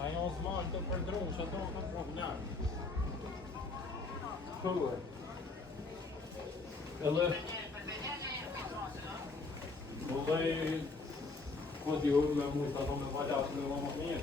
Aí é uns mal, então perdão, já estão a convidar. Rua. Ele mudei conteúdo, não é muito, estão a trabalhar, não é uma manhã.